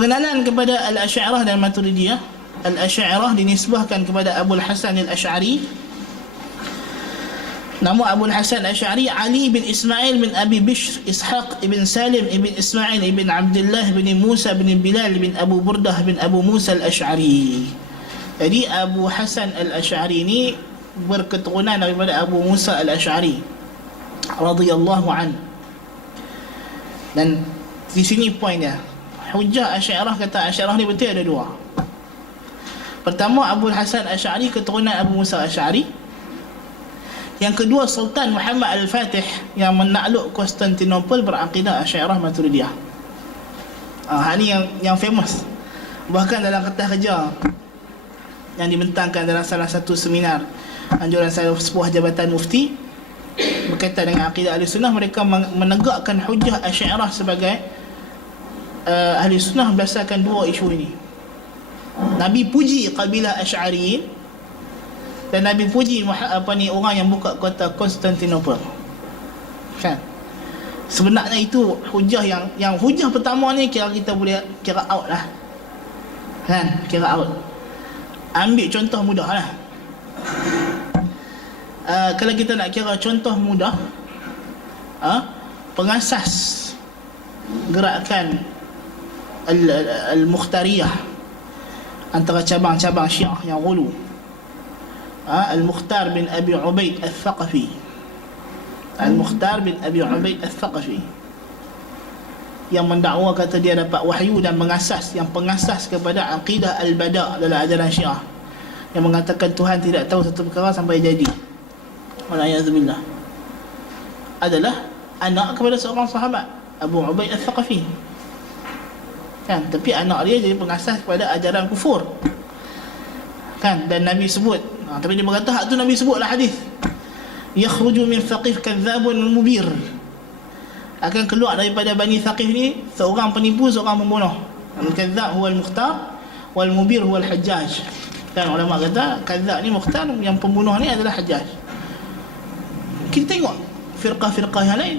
Pengenalan kepada Al-Asy'ariyah dan Maturidiyah. Al-Asy'ariyah dinisbahkan kepada Abul Hasan Al-Asy'ari. Nama Abul Hasan Al-Asy'ari Ali bin Ismail bin Abi Bishr Ishaq ibn Salim ibn Ismail ibn Abdullah bin Musa bin Bilal bin Abu Burdah bin Abu Musa Al-Asy'ari. Jadi Abu Hasan Al-Asy'ari ini berketurunan daripada Abu Musa Al-Asy'ari radhiyallahu an. Dan di sini poinnya, hujah Asy'ariyah kata Asy'ariyah ni betul ada dua. Pertama, Abu Hasan Asy'ari keturunan Abu Musa Asy'ari. Yang kedua, Sultan Muhammad Al-Fatih yang menakluk Konstantinopel berakidah Asy'ariyah Maturidiyah. Ini yang famous. Bahkan dalam kertas kerja yang dibentangkan dalam salah satu seminar anjuran sebuah jabatan mufti berkaitan dengan akidah Ahli Sunnah, mereka menegakkan hujah Asy'ariyah sebagai Ahli Sunnah berdasarkan dua isu ini. Nabi puji kabilah Asy'ariyin dan Nabi puji orang yang buka kota Konstantinopel. Kan? Sebenarnya itu hujah yang hujah pertama ni kita boleh kira out lah. Kan? Kira out. Ambil contoh mudah lah. Kalau kita nak kira contoh mudah, pengasas gerakan Al-Mukhtariyah, antara cabang-cabang Syiah yang ghulu, Al-Mukhtar bin Abi Ubaid Al-Thaqafi. Al-Mukhtar bin Abi Ubaid Al-Thaqafi yang mendakwa kata dia dapat wahyu dan pengasas kepada aqidah Al-Bada' dalam ajaran Syiah, yang mengatakan Tuhan tidak tahu satu perkara sampai jadi. Wala'iyadzubillah. Adalah anak kepada seorang sahabat, Abu Ubaid Al-Thaqafi. Kan? Tapi anak dia jadi pengasas kepada ajaran kufur. Kan? Dan Nabi sebut, tapi dia berkata hak tu Nabi sebutlah hadis, yakhruju min Thaqif kadzabun mubir, akan keluar daripada Bani Thaqif ni seorang penipu, seorang pembunuh. Al-kadzab huwa al-Mukhtar wal mubir huwa al-Hajjaj. Kan ulama kata kadzab ni Mukhtar, yang pembunuh ni adalah Hajjaj. Kita tengok firqah-firqah yang lain,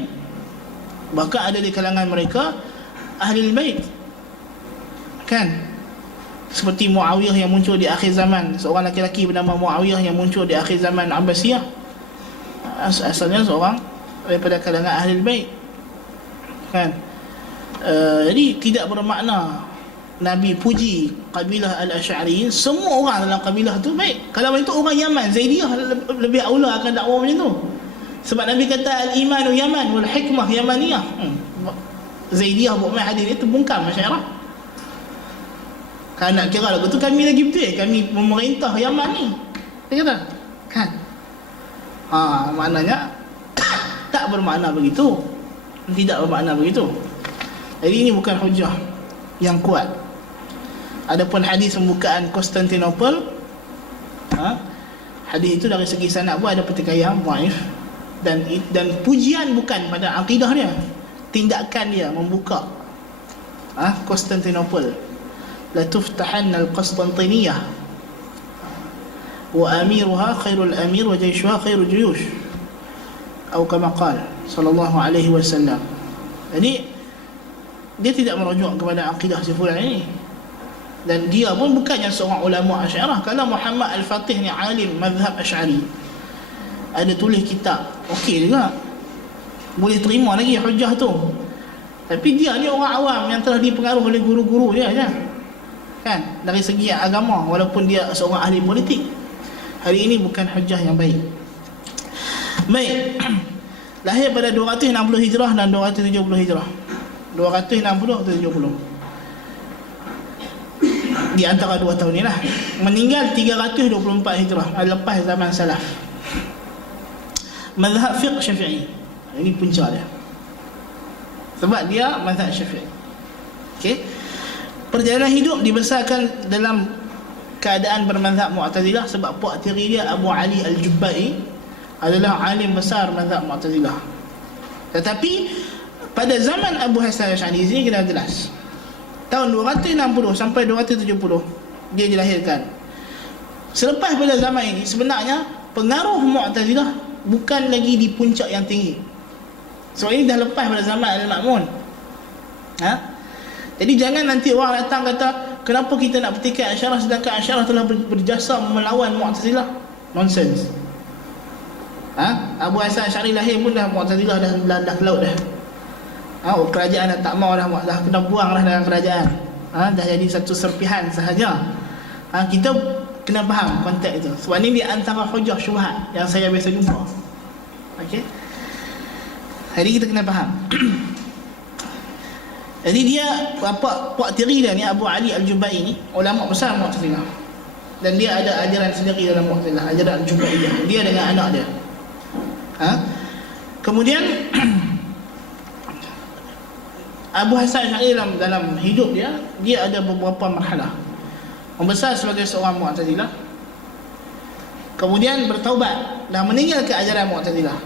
bahkan ada di kalangan mereka Ahlul Bait. Kan? Seperti Muawiyah yang muncul di akhir zaman, seorang lelaki bernama Muawiyah yang muncul di akhir zaman Abbasiyah, asalnya seorang daripada kalangan Ahlul Bait. Kan? Jadi tidak bermakna Nabi puji kabilah Al-Asy'ariyin semua orang dalam kabilah tu baik. Kalau itu orang Yaman, Zaidiyah lebih aula akan dakwah macam tu. Sebab Nabi kata al-imanu Yaman wal hikmah Yamaniyah. Zaidiyah buat hadis itu bungkam Asy'ariyah. Kan nak kira lagu tu kami lagi betul, kami pemerintah Yaman ni. Dia kata, kan? Maknanya tak bermakna begitu. Tidak bermakna begitu. Jadi ini bukan hujah yang kuat. Adapun hadis pembukaan Konstantinopel, hadis itu dari segi sanad pun ada pertikaian, dhaif, dan pujian bukan pada akidah dia, tindakan dia membuka Konstantinopel. La tuftahanna al-Qastantiniyyah wa amiruha khairul amir wa jayshuha khairul juyush, atau kama qala sallallahu alaihi wasallam. Jadi dia tidak merujuk kepada akidah si fulan ini, dan dia pun bukannya seorang ulama Asy'ariyah. Kalau Muhammad Al-Fatih ni alim mazhab Asy'ari, ada tulis kitab, okey juga, boleh terima lagi hujah tu. Tapi dia ni orang awam yang telah dipengaruhi oleh guru-guru dia je, kan, dari segi agama, walaupun dia seorang ahli politik. Hari ini bukan hujah yang baik. Baik. Lahir pada 260 Hijrah dan 270 Hijrah. 260 atau 70, di antara dua tahun ni lah. Meninggal 324 Hijrah, lepas zaman Salaf. Mazhab fiqh Syafi'i. Ini punca dia, sebab dia mazhab Syafi'i. Okey. Perjalanan hidup dibesarkan dalam keadaan bermazhab Mu'tazilah, sebab puak tiri dia Abu Ali Al-Jubba'i adalah alim besar mazhab Mu'tazilah. Tetapi pada zaman Abu Hasan Asy'ari ini kena jelas, tahun 260 sampai 270 dia dilahirkan. Selepas pada zaman ini sebenarnya pengaruh Mu'tazilah bukan lagi di puncak yang tinggi. Sebab ini dah lepas pada zaman Al-Ma'mun. Jadi jangan nanti orang datang kata, kenapa kita nak petikai Asy'ariyah sedangkan Asy'ariyah telah berjasa melawan Mu'tazilah? Nonsense. Abu Hasan Asy'ari lahir pun dah Mu'tazilah dah laut dah. Kerajaan dah tak mau dah kena buang dah dalam kerajaan. Dah jadi satu serpihan sahaja. Kita kena faham konteks itu. Sebab ni di antara hujah syubhat yang saya biasa jumpa. Okey. Jadi kita kena faham. Jadi dia puak tiri dia ni, Abu Ali Al-Jubai ni ulama besar Mu'tazilah. Dan dia ada ajaran sendiri dalam Mu'tazilah, ajaran Al-Jubaiyah. Dia dengan anak dia. Kemudian Abu Hasan Asy'ari dalam hidup dia ada beberapa marhalah. Membesar sebagai seorang Mu'tazilah, kemudian bertaubat dan meninggalkan ajaran Mu'tazilah.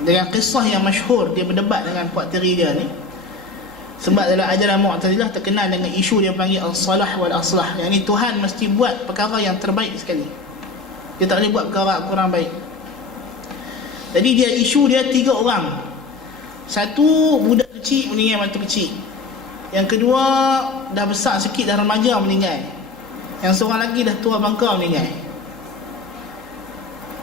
Dengan kisah yang masyhur, dia berdebat dengan puak tiri dia ni. Sebab dalam ajaran Mu'tazilah terkenal dengan isu dia panggil al-salah wal-aslah. Yang ni Tuhan mesti buat perkara yang terbaik sekali. Dia tak boleh buat perkara kurang baik. Jadi isu dia 3 orang. Satu, budak kecil meninggal waktu kecil. Yang kedua, dah besar sikit, dah remaja meninggal. Yang seorang lagi dah tua bangka meninggal.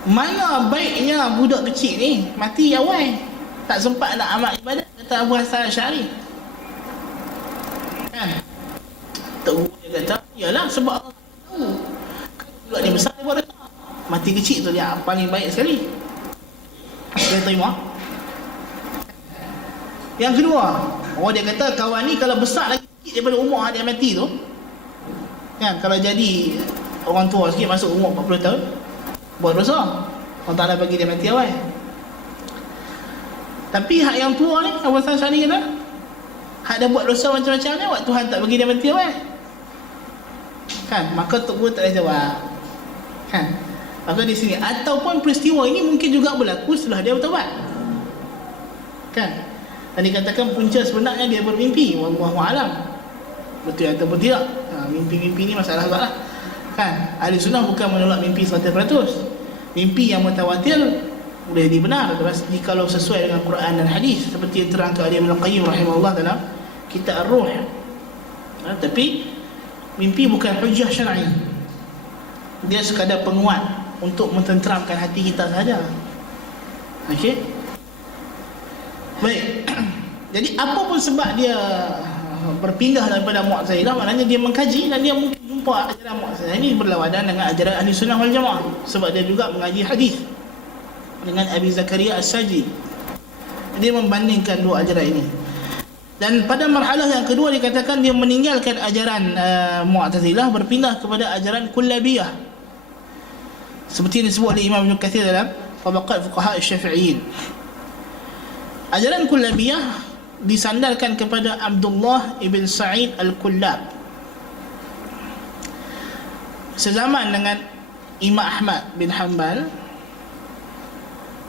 Mana baiknya budak kecil ni mati awal, tak sempat nak amal ibadat, kata Abu Hasan Asy'ari. Tak guru dia kata, yalah sebab Allah tahu kalau budak ni besar dia buat dosa. Mati kecil tu dia paling baik sekali. Dia terima. Yang kedua, dia kata kawan ni kalau besar lagi sikit daripada umur dia mati tu, kalau jadi orang tua sikit masuk umur 40 tahun, buat dosa. Allah Ta'ala bagi dia mati awal. Tapi hak yang tua ni, Abu Hasan Asy'ari kata, hak dah buat dosa macam-macam ni, waktu Tuhan tak bagi dia mati awal. Maka Tok Guru tak boleh jawab. Maka di sini, ataupun peristiwa ini mungkin juga berlaku setelah dia bertaubat. Dan dikatakan punca sebenarnya dia bermimpi. Wallahu a'lam. Betul ataupun tidak. Mimpi-mimpi ni masalah juga lah. Ahli sunnah bukan menolak mimpi 100%. Mimpi yang mutawatir boleh jadi benar kalau sesuai dengan Quran dan hadis, seperti yang terangkan oleh Ibnu Qayyim rahimahullah dalam Kitab Ar-Ruh. Tapi mimpi bukan hujah syar'i. Dia sekadar penguat untuk mententeramkan hati kita saja. Okey. Baik. Jadi apa pun sebab dia berpindah daripada Mu'tazilah, maknanya dia mengkaji dan dia mungkin jumpa ajaran Mu'tazilah ini berlawanan dengan ajaran Ahli Sunnah wal Jamaah. Sebab dia juga mengaji hadis dengan Abi Zakaria As-Saji. Dia membandingkan dua ajaran ini. Dan pada marhalah yang kedua dikatakan dia meninggalkan ajaran Mu'tazilah, berpindah kepada ajaran Kullabiyah. Seperti yang disebut oleh Imam Ibn Katsir dalam Tabaqat Fuqaha Asy-Syafi'iyyin. Ajaran Kullabiyah disandarkan kepada Abdullah ibn Sa'id Al-Kullab, sezaman dengan Imam Ahmad bin Hanbal,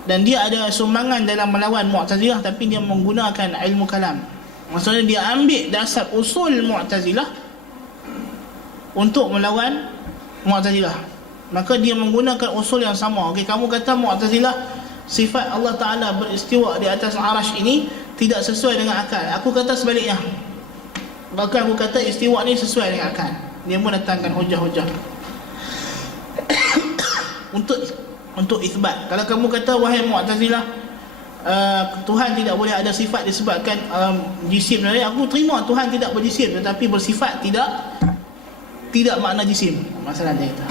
dan dia ada sumbangan dalam melawan Mu'tazilah, tapi dia menggunakan ilmu kalam. Maksudnya dia ambil dasar usul Mu'tazilah untuk melawan Mu'tazilah. Maka dia menggunakan usul yang sama. Okey, kamu kata Mu'tazilah sifat Allah Ta'ala beristiwa di atas arash ini tidak sesuai dengan akal. Aku kata sebaliknya. Bahkan aku kata istiwa ni sesuai dengan akal. Dia pun datangkan hujah-hujah untuk isbat. Kalau kamu kata wahai Mu'tazilah, Tuhan tidak boleh ada sifat disebabkan jisim, aku terima Tuhan tidak berjisim tetapi bersifat tidak makna jisim. Masalahnya itu.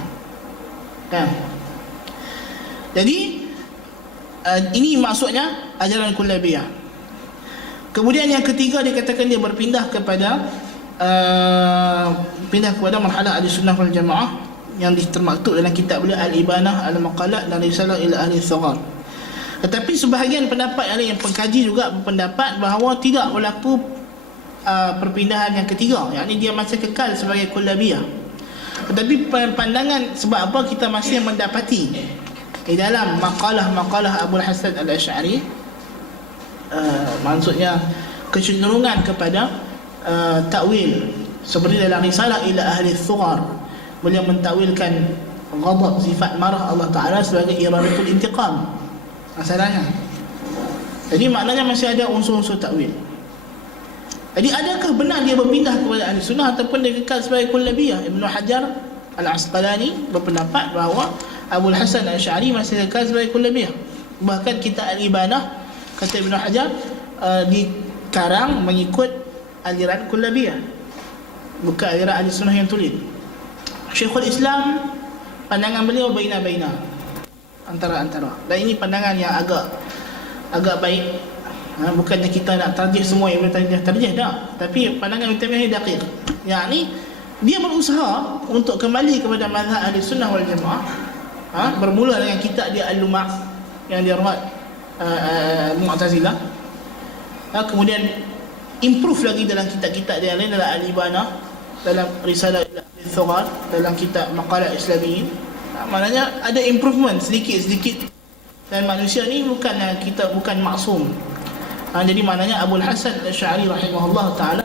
Jadi ini maksudnya ajaran Kullabiyah. Kemudian yang ketiga dikatakan dia berpindah kepada marhalah Ahli Sunnah wal Jamaah yang termaktub dalam kitab beliau Al-Ibanah Al-Maqalat dan Risalah ila Ahli Saghar. Tetapi sebahagian pendapat yang pengkaji juga berpendapat bahawa tidak berlaku perpindahan yang ketiga, yakni dia masih kekal sebagai Kullabiyah. Tetapi pandangan sebab apa kita masih mendapati di dalam maqalah Abu Hasan Al-Asy'ari, maksudnya kecenderungan kepada takwil, seperti dalam Risalah ila Ahli Saghar beliau mentakwilkan ghadab, sifat marah Allah Ta'ala sebagai iradatul intiqam. Masalahnya, jadi maknanya masih ada unsur-unsur takwil. Jadi adakah benar dia berpindah kepada ahli sunnah ataupun dia kekal sebagai kullabiyah? Ibnu Hajar Al-Asqalani berpendapat bahawa Abu Hasan Al-Asy'ari masih kekal sebagai kullabiyah. Bahkan kitab Al-Ibanah, kata Ibnu Hajar, dikarang mengikut aliran kullabiyah, bukan aliran ahli sunnah yang tulen. Syekhul Islam, pandangan beliau baina-baina, antara-antara. Dan ini pandangan yang agak baik. Bukannya kita nak tarjih semua yang boleh tarjih dah, tapi pandangan Ibn Taimiyah ni daqiq. Yakni dia berusaha untuk kembali kepada mazhab ahli sunnah wal jamaah, bermula dengan kitab dia Al-Lumah yang dia rawat Mu'tazilah, kemudian improve lagi dalam kitab-kitab dia lain, dalam Al-Ibanah, dalam Risalah Al-Thughar, dalam kitab Maqalat Islamiyin. Maknanya ada improvement sedikit-sedikit. Dan manusia ni bukan maksum. Jadi maknanya Abu Hasan Al-Asy'ari rahimahullah ta'ala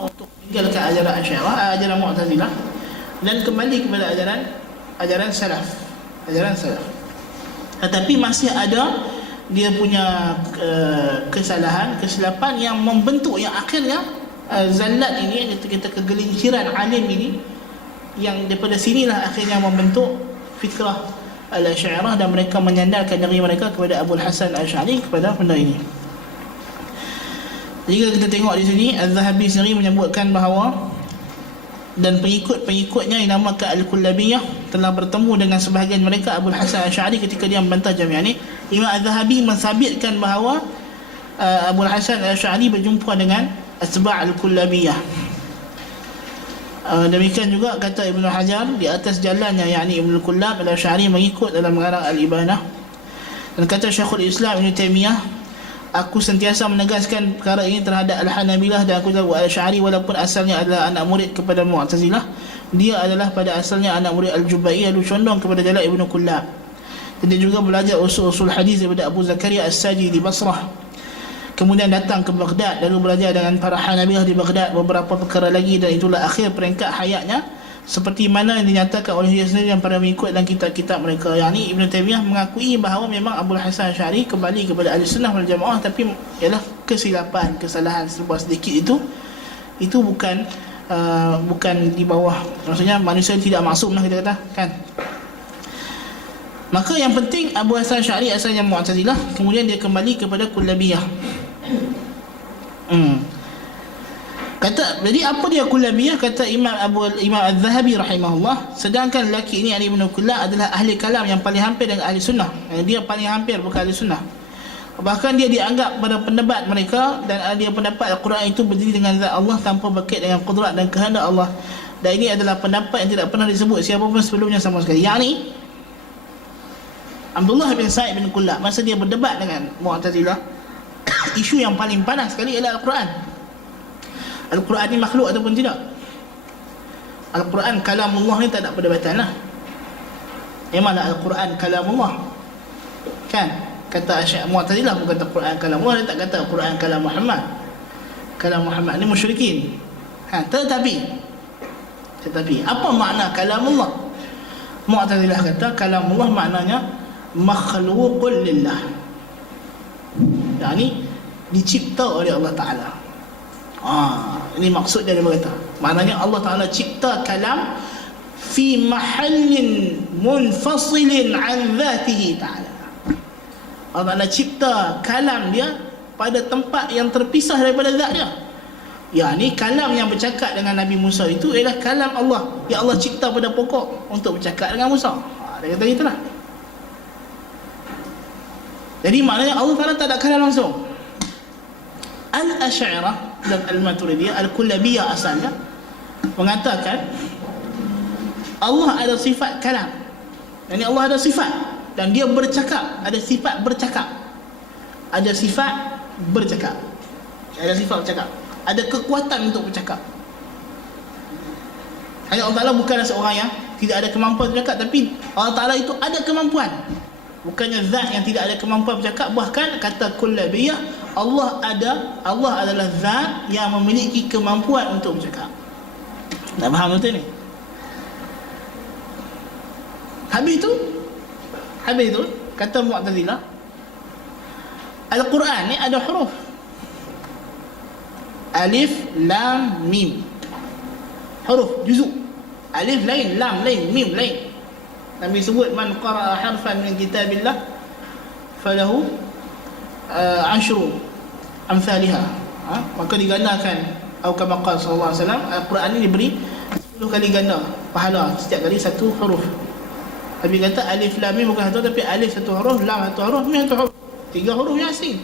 untuk meninggalkan ajaran Asy'ariyah, ajaran Mu'tazilah, dan kembali kepada ajaran salaf. Tetapi masih ada dia punya kesilapan yang membentuk, yang akhirnya zallat ini, kita kegelinciran alim ini, yang daripada sinilah akhirnya membentuk fikrah Al-Asy'ariyah, dan mereka menyandarkan diri mereka kepada Abu Hasan Al-Asy'ari, kepada benda ini. Jika kita tengok di sini, Az-Zahabi sendiri menyebutkan bahawa dan pengikut-pengikutnya yang dinamakan Al-Kullabiyah telah bertemu dengan sebahagian mereka Abu Hasan Al-Asy'ari ketika dia membantah Jami'ah ni. Imam Az-Zahabi mensabitkan bahawa Abu Hasan Al-Asy'ari berjumpa dengan Atba' Al-Kullabiyah. Demikian juga kata Ibnu Hajar di atas jalannya, yakni Ibnu Kullab Al-Asy'ari mengikut dalam mengarang Al-Ibanah. Dan kata Syekhul Islam Ibn Taimiyah, aku sentiasa menegaskan perkara ini terhadap Al-Hanabilah dan aku tahu Al-Asy'ari walaupun asalnya adalah anak murid kepada Mu'tazilah, dia adalah pada asalnya anak murid Al-Jubaiyah, lalu condong kepada jalan Ibnu Kullab. Dan dia juga belajar usul hadis daripada Abu Zakaria As-Saji di Basrah. Kemudian datang ke Baghdad, lalu belajar dengan para Hanabilah di Baghdad beberapa perkara lagi, dan itulah akhir peringkat hayatnya seperti mana yang dinyatakan oleh dia sendiri dan para mengikut dan kitab-kitab mereka. Yang ni Ibn Taimiyah mengakui bahawa memang Abu Hasan Asy'ari kembali kepada ahli sunnah wal jamaah, tapi ialah kesilapan, kesalahan serba sedikit itu bukan di bawah, maksudnya manusia tidak maksum lah kita kata kan. Maka yang penting Abu Hasan Asy'ari asalnya Mu'tazilah, kemudian dia kembali kepada Kullabiyah. Kata, jadi apa dia Kullabiyah? Kata Imam Az-Zahabi rahimahullah, sedangkan lelaki ini, Ali bin Kullab, adalah ahli kalam yang paling hampir dengan ahli sunnah. Dia paling hampir bukan ahli sunnah. Bahkan dia dianggap pada pendapat mereka, dan dia pendapat Al-Quran itu berdiri dengan zat Allah tanpa berkait dengan qudrat dan kehendak Allah. Dan ini adalah pendapat yang tidak pernah disebut siapa pun sebelumnya sama sekali. Yang ni Abdullah bin Sa'id bin Kullab, masa dia berdebat dengan Mu'tazilah, isu yang paling panas sekali ialah Al-Quran. Al-Quran ni makhluk ataupun tidak? Al-Quran kalamullah ni tak ada perdebatan lah. Memanglah Al-Quran kalamullah, kan? Kata Mu'tazilah bukan kata Quran kalamullah, dia tak kata Quran kalam Muhammad. Kalam Muhammad ni musyrikin. Tetapi apa makna kalamullah? Mu'tazilah kata kalamullah maknanya makhluqun lillah, yakni dicipta oleh Allah Ta'ala. Ini maksud dia berkata, maknanya Allah Ta'ala cipta kalam fi mahallin munfasilin an dhatihi ta'ala. Allah Ta'ala cipta kalam dia pada tempat yang terpisah daripada zat dia. Yakni kalam yang bercakap dengan Nabi Musa itu ialah kalam Allah yang Allah cipta pada pokok untuk bercakap dengan Musa. Dia kata itulah. Jadi maknanya Allah Ta'ala tak ada kalam langsung. Al-Asy'ariyah dan Al-Maturidiyah, Al-Kullabiyah asalnya mengatakan Allah ada sifat kalam. Yani Allah ada sifat dan dia bercakap, ada sifat bercakap. Ada sifat bercakap. Ada sifat bercakap. Ada kekuatan untuk bercakap. Hanya Allah Ta'ala bukanlah seorang yang tidak ada kemampuan bercakap, tapi Allah Ta'ala itu ada kemampuan. Bukannya zat yang tidak ada kemampuan bercakap. Bahkan kata Kullabiyah, Allah adalah zat yang memiliki kemampuan untuk bercakap. Tak faham betul ni? Habis itu kata Mu'tazilah, Al-Quran ni ada huruf. Alif, lam, mim. Huruf juzuk. Alif lain, lam lain, mim lain. Nabi sebut man qara'a harfan min kitabillah falahu ashru amsalha. Maka digandakan, atau kama qala sallallahu alaihi wasallam, Al-Quran ini diberi 10 kali ganda pahala setiap kali satu huruf. Nabi kata alif lam mim bukan satu, tapi alif satu huruf, lam satu huruf, mim satu huruf. 3 huruf yang asing.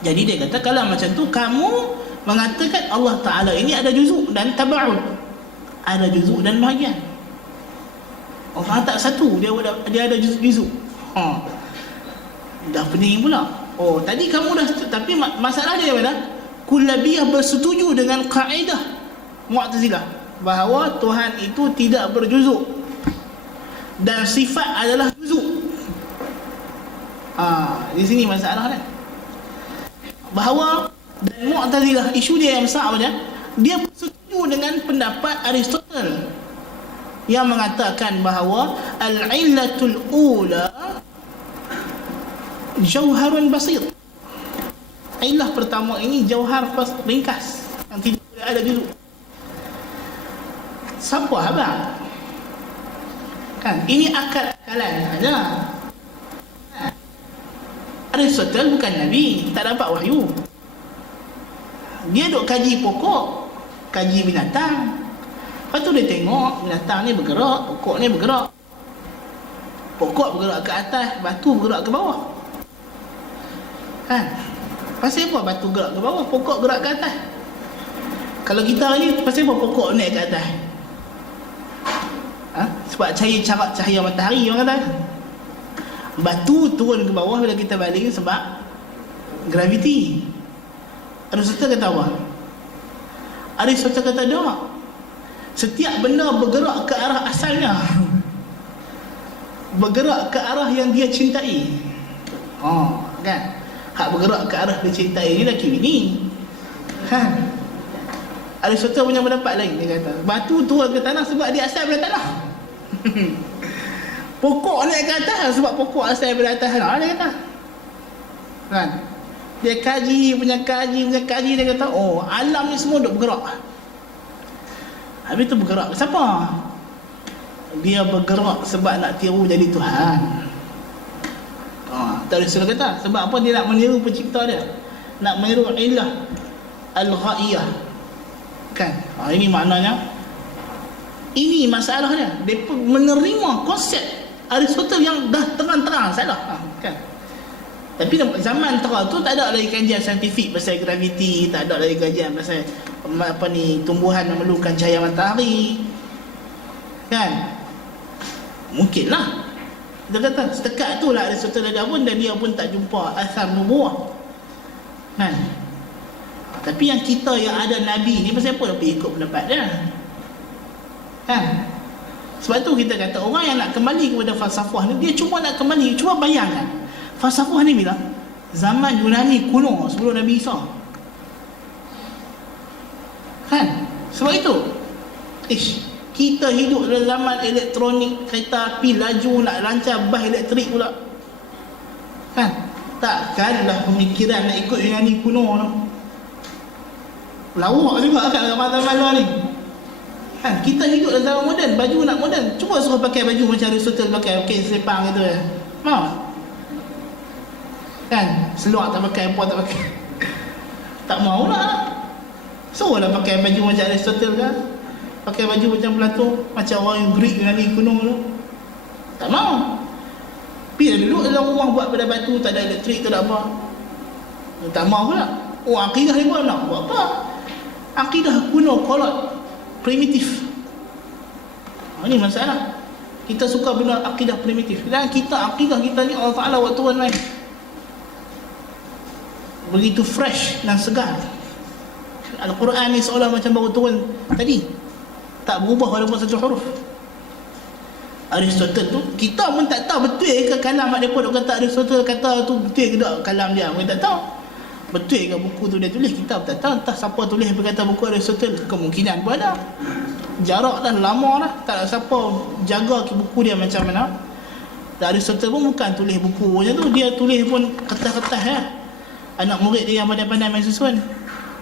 Jadi dia kata kalau macam tu kamu mengatakan Allah Ta'ala ini ada juzuk dan tabaud, ada juzuk dan bahagian. Allah tak satu, dia ada juzuk. Dah pening pula. Oh, tadi kamu dah, tapi masalah dia mana? Kullabiyah bersetuju dengan kaedah Mu'tazilah bahawa Tuhan itu tidak berjuzuk dan sifat adalah juzuk. Di sini masalah dia. Bahawa dan Mu'tazilah, isu dia yang besar apa dia? Dia bersetuju dengan pendapat Aristotle yang mengatakan bahawa al-illatul ula jauharun basir. Illah pertama ini jauhar ringkas yang tidak boleh ada dulu. Siapa abang? Kan ini akal-akalan saja. Aristotle bukan Nabi, tak dapat wahyu. Dia duk kaji pokok, kaji binatang. Lepas tu dia tengok binatang ni bergerak, pokok ni bergerak. Pokok bergerak ke atas, batu bergerak ke bawah. Kan? Pasal apa batu gerak ke bawah, pokok gerak ke atas? Kalau kita ni, pasal apa pokok naik ke atas? Sebab cahaya matahari orang kata. Batu turun ke bawah bila kita baling sebab graviti. Aristotle kata apa? Aristotle kata tak. Setiap benda bergerak ke arah asalnya. Bergerak ke arah yang dia cintai. Kan? Hak bergerak ke arah dia cintai ni laki bini. Aristotle punya pendapat lain. Dia kata batu turun ke tanah sebab dia asal daripada tanah. Pokok naik ke atas sebab pokok asal daripada atas tanah. Dia kata kan? Dia kaji punya kaji. Dia kata alam ni semua duk bergerak. Habis tu bergerak siapa? Dia bergerak sebab nak tiru jadi Tuhan. Tak boleh suruh kata. Sebab apa? Dia nak meniru pencipta dia, nak meniru ilah al-ghaiyah. Kan? Ini maknanya, ini masalah dia. Dia menerima konsep Aristotle yang dah terang-terang salah. Kan? Tapi zaman terang tu tak ada lagi kajian saintifik pasal graviti, tak ada lagi kajian pasal tumbuhan memerlukan cahaya matahari. Kan? Mungkinlah. Dia kata setakat tu lah Aristotle ada pun, dan dia pun tak jumpa asar nubuah. Kan? Tapi yang kita yang ada Nabi ni, pasal apa nak ikut pendapat dia? Kan? Sebab tu kita kata orang yang nak kembali kepada falsafah ni, dia cuma nak kembali, cuba bayangkan falsafah ni bila zaman Yunani kuno sebelum Nabi Isa. Kan? Sebab itu kita hidup dalam zaman elektronik, kereta api laju, nak lancar bas elektrik pula. Kan? Takkanlah pemikiran nak ikut Yunani kuno tu. Lawak juga kan zaman-zaman luar ni. Kan? Kita hidup dalam zaman moden, baju nak moden. Cuba suruh pakai baju macam Aristotle pakai, selipang gitu ya. Mau? Kan? Seluar tak pakai, apa tak pakai. Tak mau lah. Suruhlah pakai baju macam Aristotle kan. Pakai baju macam Plato, macam orang yang Greek Yunani kuno tu. Tak mau. Pergi dulu dalam rumah buat pada batu, tak ada elektrik, tak ada apa. Tak mau pula. Akidah dia pun nak buat apa? Akidah kuno, kolot, primitif. Ini masalah. Kita suka benda akidah primitif. Dan akidah kita ni Allah Ta'ala buat turun main. Begitu fresh dan segar. Al-Quran ni seolah macam baru turun tadi. Tak berubah walaupun satu huruf. Aristotle tu, kita pun tak tahu betul ke kalam mak mereka duk kata Aristotle kata tu betul ke tak kalam dia. Mereka tak tahu. Betul ke buku tu dia tulis, kita tak tahu. Entah siapa tulis berkata buku Aristotle. Kemungkinan pun ada. Jarak dah lama dah. Tak ada siapa jaga buku dia macam mana. Dan Aristotle pun bukan tulis buku macam tu. Dia tulis pun kertas-kertas ya. anak murid dia yang pandai-pandai main susun,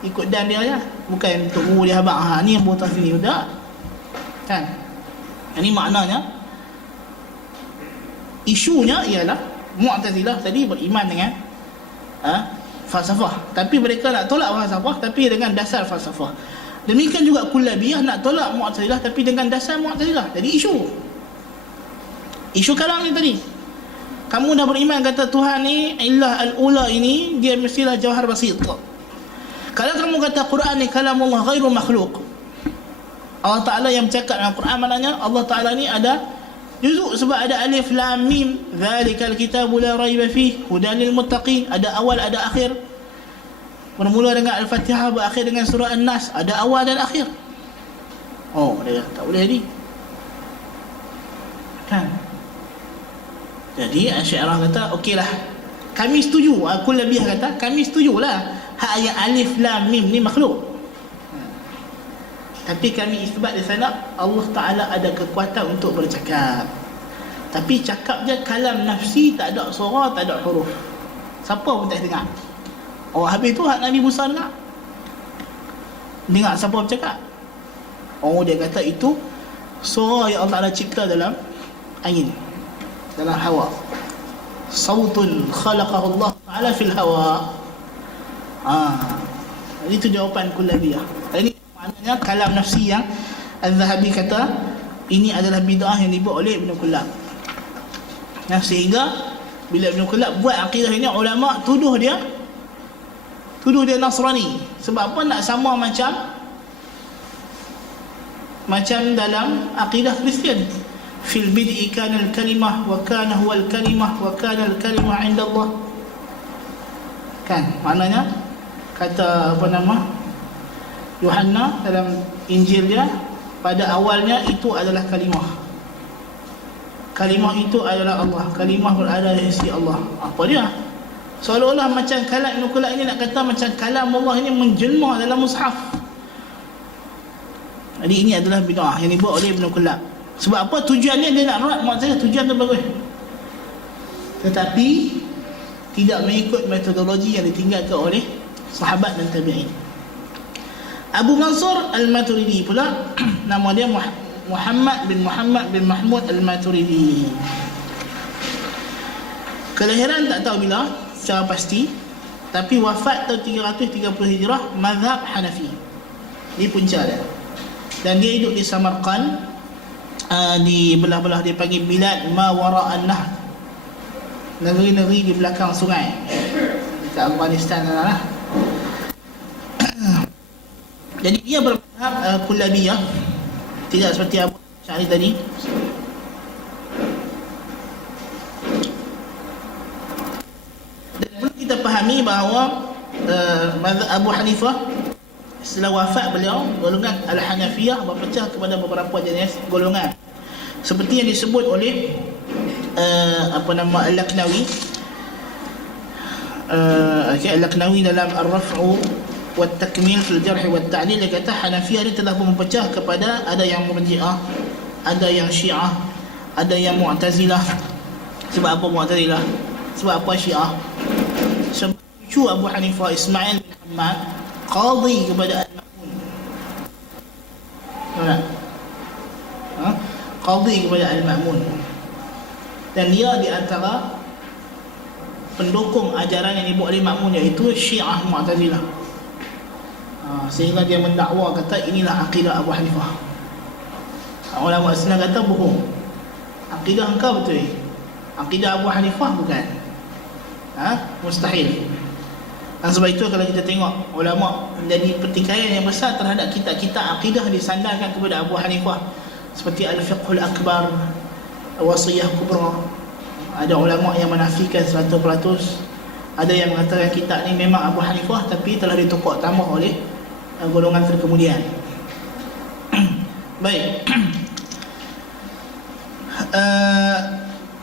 ikut dan dia je, bukan untuk guru dia habaq, ni yang botak sini, tak kan. Ini maknanya isunya ialah Mu'tazilah tadi beriman dengan falsafah, tapi mereka nak tolak falsafah tapi dengan dasar falsafah. Demikian juga Kullabiyah nak tolak Mu'tazilah tapi dengan dasar Mu'tazilah. Jadi isu kalam ni tadi, kamu dah beriman kata Tuhan ni illah al-ula ini dia mestilah jawhar basit. Kalau kamu kata Quran ni kalamullah ghairu makhluq, Allah Ta'ala yang bercakap dalam Quran, maknanya Allah Ta'ala ni ada juzuk, sebab ada alif lam mim, zalikal kitabu la raiba fih hudan lil muttaqin, ada awal ada akhir, bermula dengan Al-Fatihah berakhir dengan surah An-Nas, ada awal dan akhir. Oh, dia tak boleh jadi kan. Jadi Asy'ariyah kata okeylah, kami setuju, Kullabiyah kata kami setujulah hak ayat alif lam mim ni makhluk, tapi kami isbat di sana Allah Ta'ala ada kekuatan untuk bercakap, tapi cakap je kalam nafsi, tak ada suara, tak ada huruf, siapa pun tak dengar. Oh, habis tu hak Nabi Musa dengar siapa bercakap. Oh, dia kata itu suara yang Allah Ta'ala cipta dalam angin, dalam hawa, sautun khalaqahu Allah Ta'ala fil hawa. Itu jawapan Kullabiyah. Ini maknanya kalam nafsi yang Az-Zahabi kata ini adalah bid'ah yang dibuat oleh Ibn Kullab. Sehingga bila Ibn Kullab buat akidah ini, ulama tuduh dia Nasrani. Sebab apa? Nak sama macam dalam akidah Kristian, fil bid'i kana al-kalimah wa kana huwa al-kalimah wa kana al-kalimah 'inda Allah. Kan maknanya kata Yohanna dalam Injil dia, pada awalnya itu adalah kalimah itu adalah Allah, kalimah berada di sisi Allah. Apa dia? Seolah-olah macam kalam Ibn Kullab ini nak kata macam kalam Allah ini menjelma dalam mushaf. Jadi ini adalah bid'ah yang dibuat oleh Ibn Kullab. Sebab apa? Tujuannya dia nak rat Mu'tazilah, tujuan tu bagus, tetapi tidak mengikut metodologi yang ditinggalkan oleh sahabat dan tabi'in. Abu Mansur Al-Maturidi pula nama dia Muhammad bin Mahmud Al-Maturidi. Kelahiran tak tahu bila secara pasti, tapi wafat tahun 330 Hijrah, mazhab Hanafi di punca dia. Dan dia hidup di Samarkand, di belah-belah dia panggil bilad ma wara'an nahr, negeri-negeri di belakang sungai dekat Afghanistan lah. Jadi dia bermazhab Kullabiyah, tidak seperti Abu Syari tadi. Dan perlu kita fahami bahawa mazhab Abu Hanifah setelah wafat beliau, golongan Al-Hanafiyah berpecah kepada beberapa jenis golongan, seperti yang disebut oleh Al-Laknawi. Al-Laknawi dalam Ar-Raf'u wa Takmil fil Jarh wa Ta'dil, dia kata Hanafiyah ni telah memecah kepada ada yang Murji'ah, ada yang Syiah, ada yang Mu'tazilah. Sebab apa Mu'tazilah? Sebab apa Syiah? Sebab cucu Abu Hanifah Ismail bin Hamad qadhi kepada Al-Ma'mun. Qadhi kepada Al-Ma'mun, dan dia di antara pendukung ajaran yang dibuat oleh Ma'mun, iaitu Syiah Mu'tazilah. Sehingga dia mendakwa kata inilah akidah Abu Hanifah. Ulama Islam kata bohong, akidah engkau betul, akidah Abu Hanifah bukan. Mustahil. Dan sebab itu kalau kita tengok ulama menjadi pertikaian yang besar terhadap kitab-kitab akidah disandarkan kepada Abu Hanifah, seperti Al-Fiqhul Akbar, Wasiyah Kubra. Ada ulama yang menafikan 100%, ada yang mengatakan kitab ni memang Abu Hanifah tapi telah ditukar tambah oleh golongan terkemudian. Baik.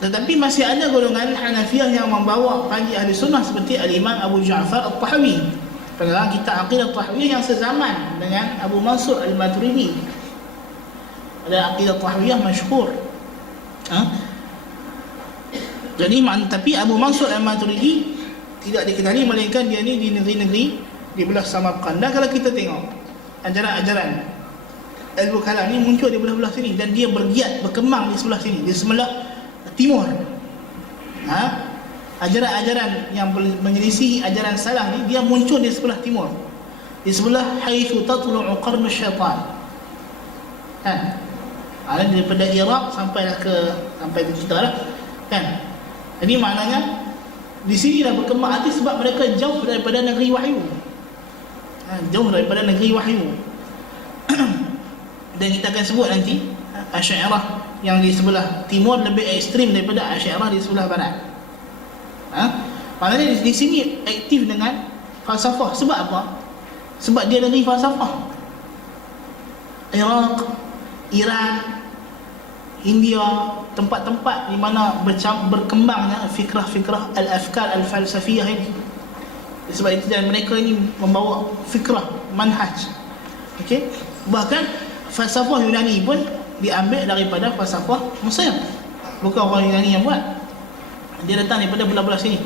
Tetapi masih ada golongan Hanafiyah yang membawa panggil ahli sunnah, seperti Al-Imam Abu Ja'far Al-Tahawi, pengarang kitab Aqidah Tahawiyah yang sezaman dengan Abu Mansur Al-Maturidi. Ada Aqidah Tahawiyah masyhur. Jadi tapi Abu Mansur Al-Maturidi tidak dikenali, melainkan dia ni di negeri-negeri di belah Samarkand. Dan kalau kita tengok ajaran-ajaran ilmu kalam ni muncul di belah-belah sini, dan dia bergiat, berkembang di sebelah sini, di sebelah timur. Ajaran-ajaran yang menyelisihi ajaran salah ni, dia muncul di sebelah timur, di sebelah haitsu tatlu'u qarnu syaitan. Daripada Iraq sampai ke kita lah, kan. Jadi maknanya di sini dah berkembang hati, sebab mereka jauh daripada negeri wahyu. Jauh daripada negeri wahyu. Dan kita akan sebut nanti Asy'ariyah yang di sebelah timur lebih ekstrim daripada Asy'ariyah di sebelah barat. Maknanya di sini aktif dengan falsafah. Sebab apa? Sebab dia negeri falsafah. Iraq, Iran, India, tempat-tempat di mana berkembangnya fikrah-fikrah al-afkar al-falsafiyah ini. Sebab itu dan mereka ini membawa fikrah, manhaj. Okey? Bahkan falsafah Yunani pun diambil daripada falsafah Mesir. Bukan orang Yunani yang buat. Dia datang daripada belah-belah sini.